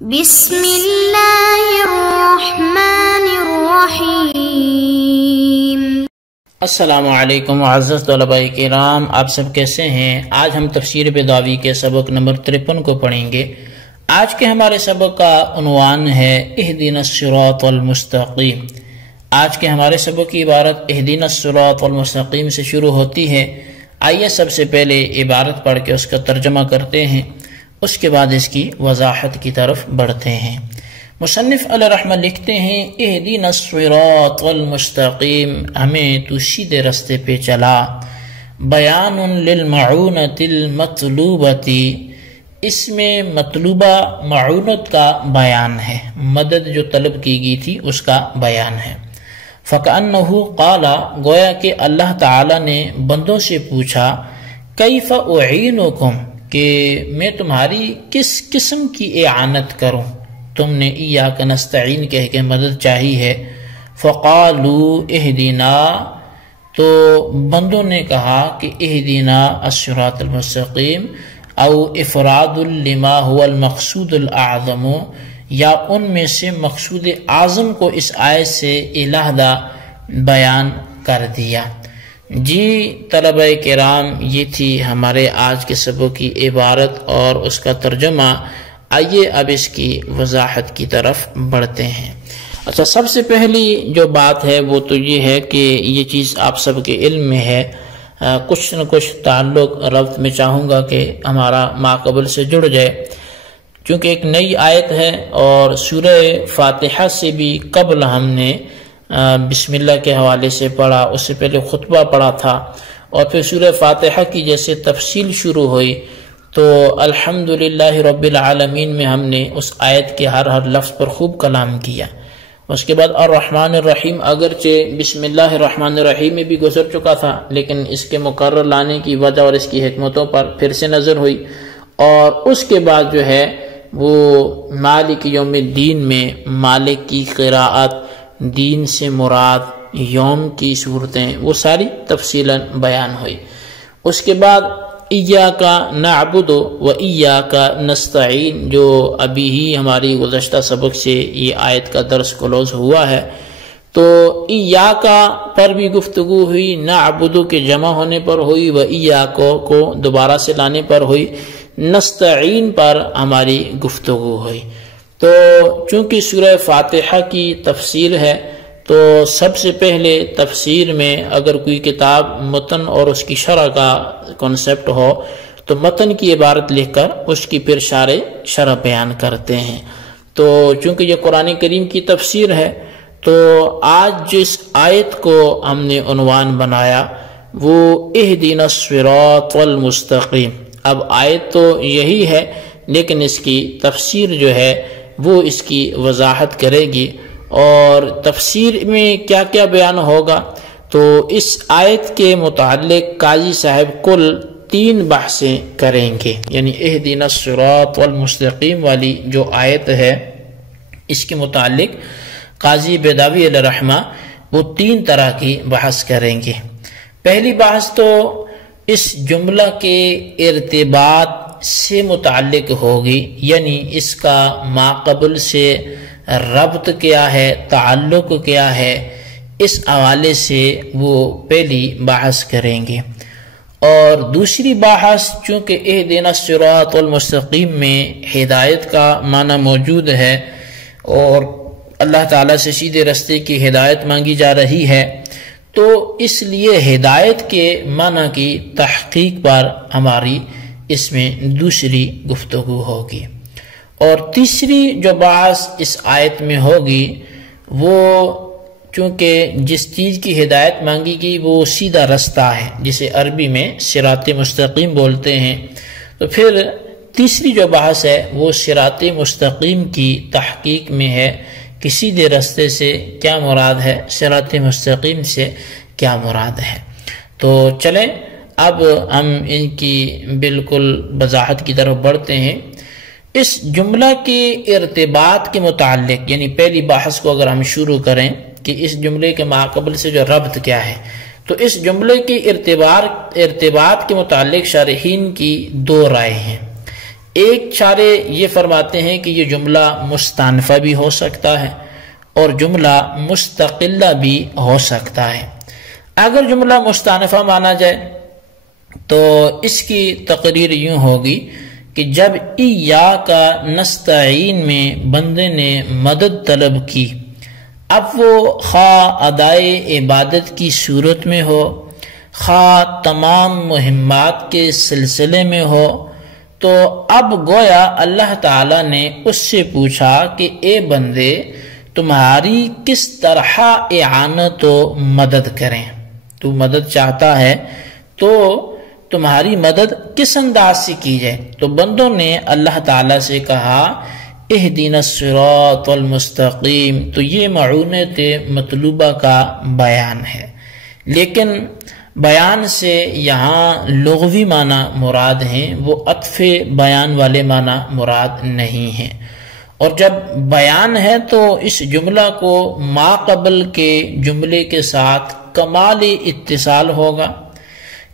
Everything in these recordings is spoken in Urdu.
بسم اللہ الرحمن الرحیم۔ السلام علیکم معزز طلباء کرام، آپ سب کیسے ہیں؟ آج ہم تفسیر بیضاوی کے سبق نمبر 53 کو پڑھیں گے۔ آج کے ہمارے سبق کا عنوان ہے اہدنا الصراط المستقیم۔ آج کے ہمارے سبق کی عبارت اہدنا الصراط المستقیم سے شروع ہوتی ہے۔ آئیے سب سے پہلے عبارت پڑھ کے اس کا ترجمہ کرتے ہیں، اس کے بعد اس کی وضاحت کی طرف بڑھتے ہیں۔ مصنف علیہ رحمہ لکھتے ہیں اہدنا الصراط المستقیم، ہمیں تو سیدھے رستے پہ چلا۔ بیان للمعونۃ المطلوبۃ، اس میں مطلوبہ معونت کا بیان ہے، مدد جو طلب کی گئی تھی اس کا بیان ہے۔ فَكَأَنَّهُ قَالَ، گویا کہ اللہ تعالی نے بندوں سے پوچھا کیف اعینکم، کہ میں تمہاری کس قسم کی اعانت کروں، تم نے ایاک نستعین کہہ کے مدد چاہی ہے۔ فقالوا اہدنا، تو بندوں نے کہا کہ اہدنا الصراط المستقیم، او افراد لما هو المقصود الاعظم، یا ان میں سے مقصود اعظم کو اس آیت سے علیحدہ بیان کر دیا۔ جی طلبہ کرام، یہ تھی ہمارے آج کے سبق کی عبارت اور اس کا ترجمہ۔ آئیے اب اس کی وضاحت کی طرف بڑھتے ہیں۔ اچھا، سب سے پہلی جو بات ہے وہ تو یہ ہے کہ یہ چیز آپ سب کے علم میں ہے، کچھ نہ کچھ تعلق ربط میں چاہوں گا کہ ہمارا ماقبل سے جڑ جائے، چونکہ ایک نئی آیت ہے اور سورہ فاتحہ سے بھی قبل ہم نے بسم اللہ کے حوالے سے پڑھا، اس سے پہلے خطبہ پڑھا تھا، اور پھر سورہ فاتحہ کی جیسے تفصیل شروع ہوئی تو الحمدللہ رب العالمین میں ہم نے اس آیت کے ہر لفظ پر خوب کلام کیا۔ اس کے بعد الرحمن الرحیم، اگرچہ بسم اللہ الرحمن الرحیم میں بھی گزر چکا تھا، لیکن اس کے مقرر لانے کی وجہ اور اس کی حکمتوں پر پھر سے نظر ہوئی، اور اس کے بعد جو ہے وہ مالک یوم الدین میں مالک کی قراءت، دین سے مراد یوم کی صورتیں، وہ ساری تفصیلاً بیان ہوئی۔ اس کے بعد ایاک نعبد و ایاک نستعین، جو ابھی ہی ہماری گزشتہ سبق سے یہ آیت کا درس کلوز ہوا ہے، تو ایاک پر بھی گفتگو ہوئی، نعبد کے جمع ہونے پر ہوئی، و ایاک کو دوبارہ سے لانے پر ہوئی، نستعین پر ہماری گفتگو ہوئی۔ تو چونکہ سورہ فاتحہ کی تفسیر ہے تو سب سے پہلے تفسیر میں اگر کوئی کتاب متن اور اس کی شرح کا کنسپٹ ہو تو متن کی عبارت لکھ کر اس کی پھر شرح بیان کرتے ہیں۔ تو چونکہ یہ قرآن کریم کی تفسیر ہے تو آج جس آیت کو ہم نے عنوان بنایا وہ اہدنا الصراط المستقیم۔ اب آیت تو یہی ہے لیکن اس کی تفسیر جو ہے وہ اس کی وضاحت کرے گی، اور تفسیر میں کیا کیا بیان ہوگا تو اس آیت کے متعلق قاضی صاحب کل 3 بحثیں کریں گے، یعنی اہدنا الصراط المستقیم والی جو آیت ہے اس کے متعلق قاضی بیضاوی علیہ رحمہ وہ 3 طرح کی بحث کریں گے۔ پہلی بحث تو اس جملہ کے ارتباط سے متعلق ہوگی، یعنی اس کا ماقبل سے ربط کیا ہے، تعلق کیا ہے، اس حوالے سے وہ پہلی بحث کریں گے۔ اور دوسری بحث، چونکہ اہدنا الصراط المستقیم میں ہدایت کا معنی موجود ہے اور اللہ تعالیٰ سے سیدھے رستے کی ہدایت مانگی جا رہی ہے، تو اس لیے ہدایت کے معنی کی تحقیق پر ہماری اس میں دوسری گفتگو ہوگی۔ اور تیسری جو بحث اس آیت میں ہوگی وہ چونکہ جس چیز کی ہدایت مانگی گئی وہ سیدھا رستہ ہے، جسے عربی میں صراط مستقیم بولتے ہیں، تو پھر تیسری جو بحث ہے وہ صراط مستقیم کی تحقیق میں ہے کہ سیدھے رستے سے کیا مراد ہے، صراط مستقیم سے کیا مراد ہے۔ تو چلیں اب ہم ان کی بالکل وضاحت کی طرف بڑھتے ہیں۔ اس جملہ کے ارتباط کے متعلق، یعنی پہلی بحث کو اگر ہم شروع کریں کہ اس جملے کے ماقبل سے جو ربط کیا ہے، تو اس جملے کے ارتباط کے متعلق شارحین کی 2 رائے ہیں۔ ایک چارے یہ فرماتے ہیں کہ یہ جملہ مستانفہ بھی ہو سکتا ہے اور جملہ مستقلہ بھی ہو سکتا ہے۔ اگر جملہ مستانفہ مانا جائے تو اس کی تقریر یوں ہوگی کہ جب ایاک نستعین میں بندے نے مدد طلب کی، اب وہ خواہ ادائے عبادت کی صورت میں ہو، خواہ تمام مہمات کے سلسلے میں ہو، تو اب گویا اللہ تعالیٰ نے اس سے پوچھا کہ اے بندے تمہاری کس طرح اعانت و مدد کریں، تو مدد چاہتا ہے تو تمہاری مدد کس انداز سے کی جائے؟ تو بندوں نے اللہ تعالیٰ سے کہا اہدنا الصراط المستقیم، تو یہ معونت مطلوبہ کا بیان ہے، لیکن بیان سے یہاں لغوی معنی مراد ہیں، وہ عطف بیان والے معنی مراد نہیں ہیں۔ اور جب بیان ہے تو اس جملہ کو ما قبل کے جملے کے ساتھ کمال اتصال ہوگا،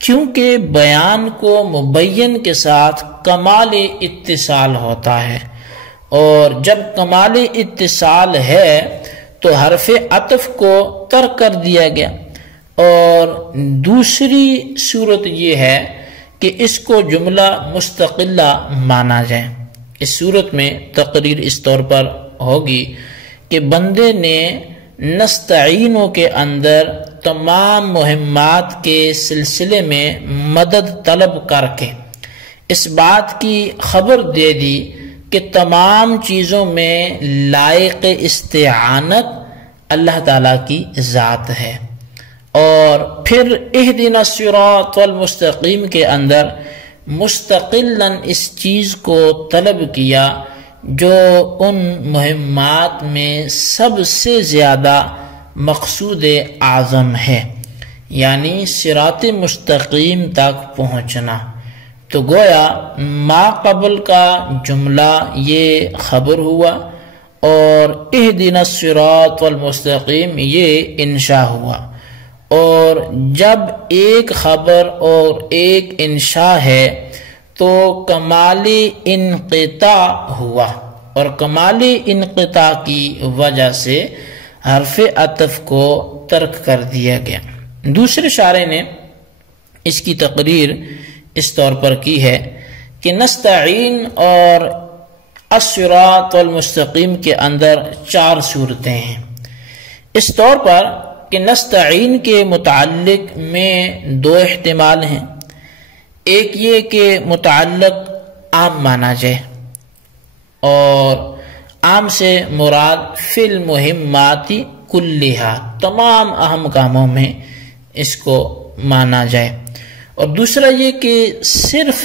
کیونکہ بیان کو مبین کے ساتھ کمال اتصال ہوتا ہے، اور جب کمال اتصال ہے تو حرف عطف کو ترک کر دیا گیا۔ اور دوسری صورت یہ ہے کہ اس کو جملہ مستقلہ مانا جائے۔ اس صورت میں تقریر اس طور پر ہوگی کہ بندے نے نستعینوں کے اندر تمام مہمات کے سلسلے میں مدد طلب کر کے اس بات کی خبر دے دی کہ تمام چیزوں میں لائق استعانت اللہ تعالیٰ کی ذات ہے، اور پھر اہدنا الصراط المستقیم کے اندر مستقلاً اس چیز کو طلب کیا جو ان مہمات میں سب سے زیادہ مقصود اعظم ہے، یعنی صراط مستقیم تک پہنچنا۔ تو گویا ما قبل کا جملہ یہ خبر ہوا اور اہدنا الصراط المستقیم یہ انشاء ہوا، اور جب ایک خبر اور ایک انشاء ہے تو کمال انقطاع ہوا، اور کمال انقطاع کی وجہ سے حرف عطف کو ترک کر دیا گیا۔ دوسرے شارح نے اس کی تقریر اس طور پر کی ہے کہ نستعین اور الصراط المستقیم کے اندر 4 صورتیں ہیں۔ اس طور پر کہ نستعین کے متعلق میں 2 احتمال ہیں، ایک یہ کہ متعلق عام مانا جائے، اور عام سے مراد فی المہمات کلھا، تمام اہم کاموں میں اس کو مانا جائے، اور دوسرا یہ کہ صرف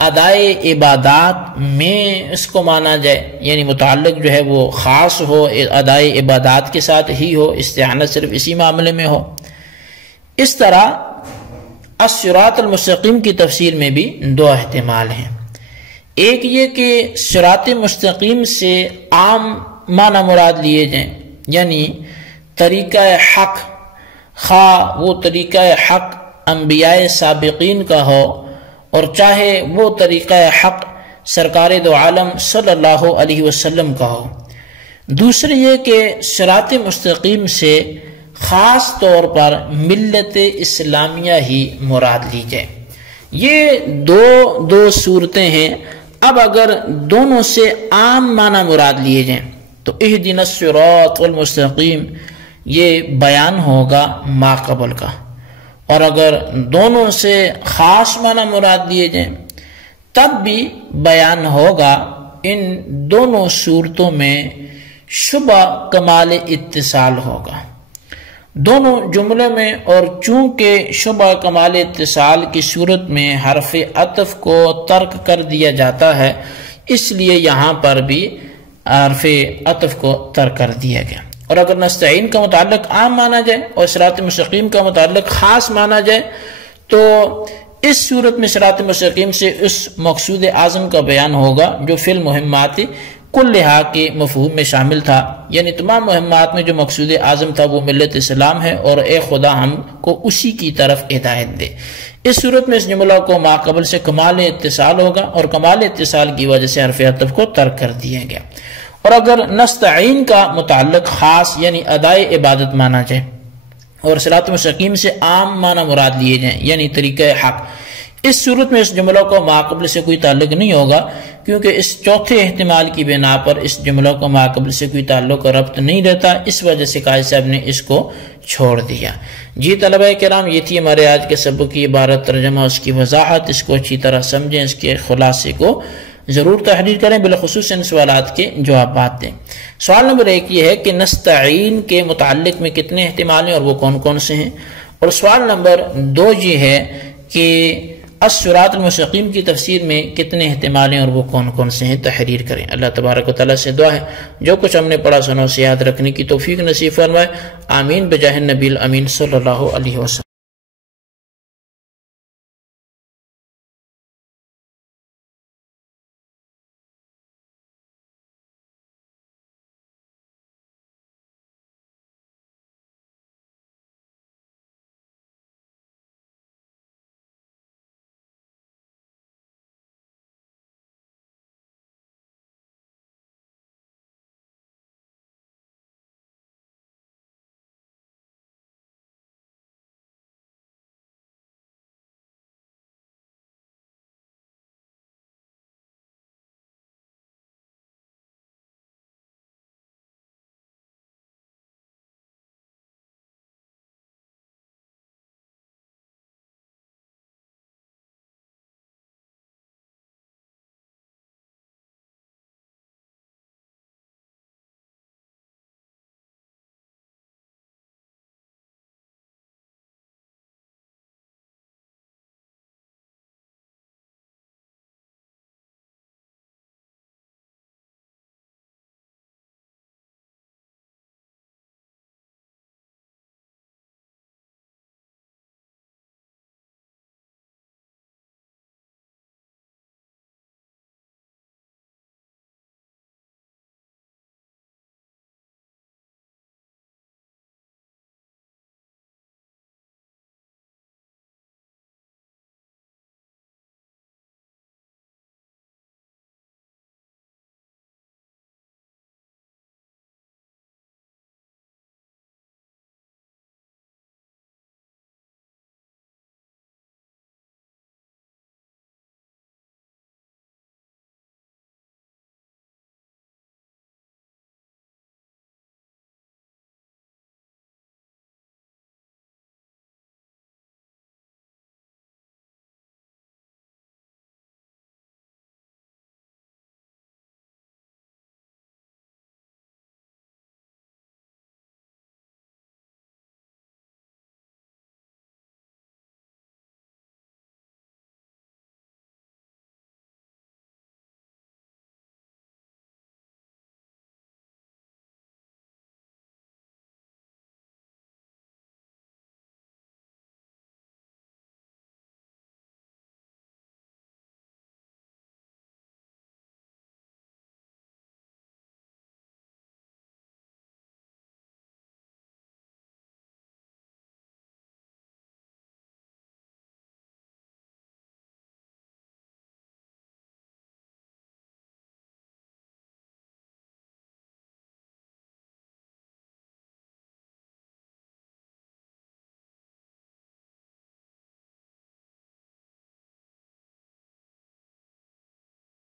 ادائے عبادات میں اس کو مانا جائے، یعنی متعلق جو ہے وہ خاص ہو، ادائے عبادات کے ساتھ ہی ہو، استعانت صرف اسی معاملے میں ہو۔ اس طرح الصراط المستقیم کی تفسیر میں بھی 2 احتمال ہیں، ایک یہ کہ صراط مستقیم سے عام معنی مراد لیے جائیں، یعنی طریقہ حق، خواہ وہ طریقہ حق انبیاء سابقین کا ہو اور چاہے وہ طریقہ حق سرکار دو عالم صلی اللہ علیہ وسلم کا ہو۔ دوسرے یہ کہ صراط مستقیم سے خاص طور پر ملت اسلامیہ ہی مراد لی جائے۔ یہ دو صورتیں ہیں۔ اب اگر دونوں سے عام معنی مراد لیے جائیں تو اہدنا الصراط المستقیم یہ بیان ہوگا ما قبل کا، اور اگر دونوں سے خاص معنی مراد لیے جائیں تب بھی بیان ہوگا۔ ان دونوں صورتوں میں شبہ کمال اتصال ہوگا دونوں جملے میں، اور چونکہ شبہ کمال اتصال کی صورت میں حرف عطف کو ترک کر دیا جاتا ہے، اس لیے یہاں پر بھی حرف عطف کو ترک کر دیا گیا۔ اور اگر نستعین کا متعلق عام مانا جائے اور صراط مستقیم کا متعلق خاص مانا جائے تو اس صورت میں صراط مستقیم سے اس مقصود اعظم کا بیان ہوگا جو فی المہمات کلھا کے مفہوم میں شامل تھا، یعنی تمام مہمات میں جو مقصود اعظم تھا وہ ملت اسلام ہے، اور اے خدا ہم کو اسی کی طرف ہدایت دے۔ اس صورت میں اس جملہ کو ماقبل سے کمال اتصال ہوگا اور کمال اتصال کی وجہ سے حرف عطف کو ترک کر دیا گیا۔ اور اگر نستعین کا متعلق خاص یعنی ادائے عبادت مانا جائے اور صراط مستقیم سے عام معنی مراد لیے جائیں یعنی طریقہ حق، اس صورت میں اس جملہ کو ماقبل سے کوئی تعلق نہیں ہوگا، کیونکہ اس چوتھے احتمال کی بنا پر اس جملہ کو ماقبل سے کوئی تعلق اور ربط نہیں رہتا، اس وجہ سے قاری صاحب نے اس کو چھوڑ دیا۔ جی طلبہ کرام، یہ تھی ہمارے آج کے سبق کی عبارت ترجمہ، اس کی وضاحت، اس کو اچھی طرح سمجھیں، اس کے خلاصے کو ضرور تحریر کریں، بالخصوص ان سوالات کے جوابات دیں۔ سوال نمبر 1 یہ ہے کہ نستعین کے متعلق میں کتنے احتمال ہیں اور وہ کون کون سے ہیں، اور سوال نمبر 2 یہ ہے کہ الصراط المستقیم کی تفسیر میں کتنے احتمال ہیں اور وہ کون کون سے ہیں، تحریر کریں۔ اللہ تبارک و تعالیٰ سے دعا ہے جو کچھ ہم نے پڑھا سنو سے یاد رکھنے کی توفیق نصیب فرمائے، آمین بجاہ النبی الامین صلی اللہ علیہ وسلم۔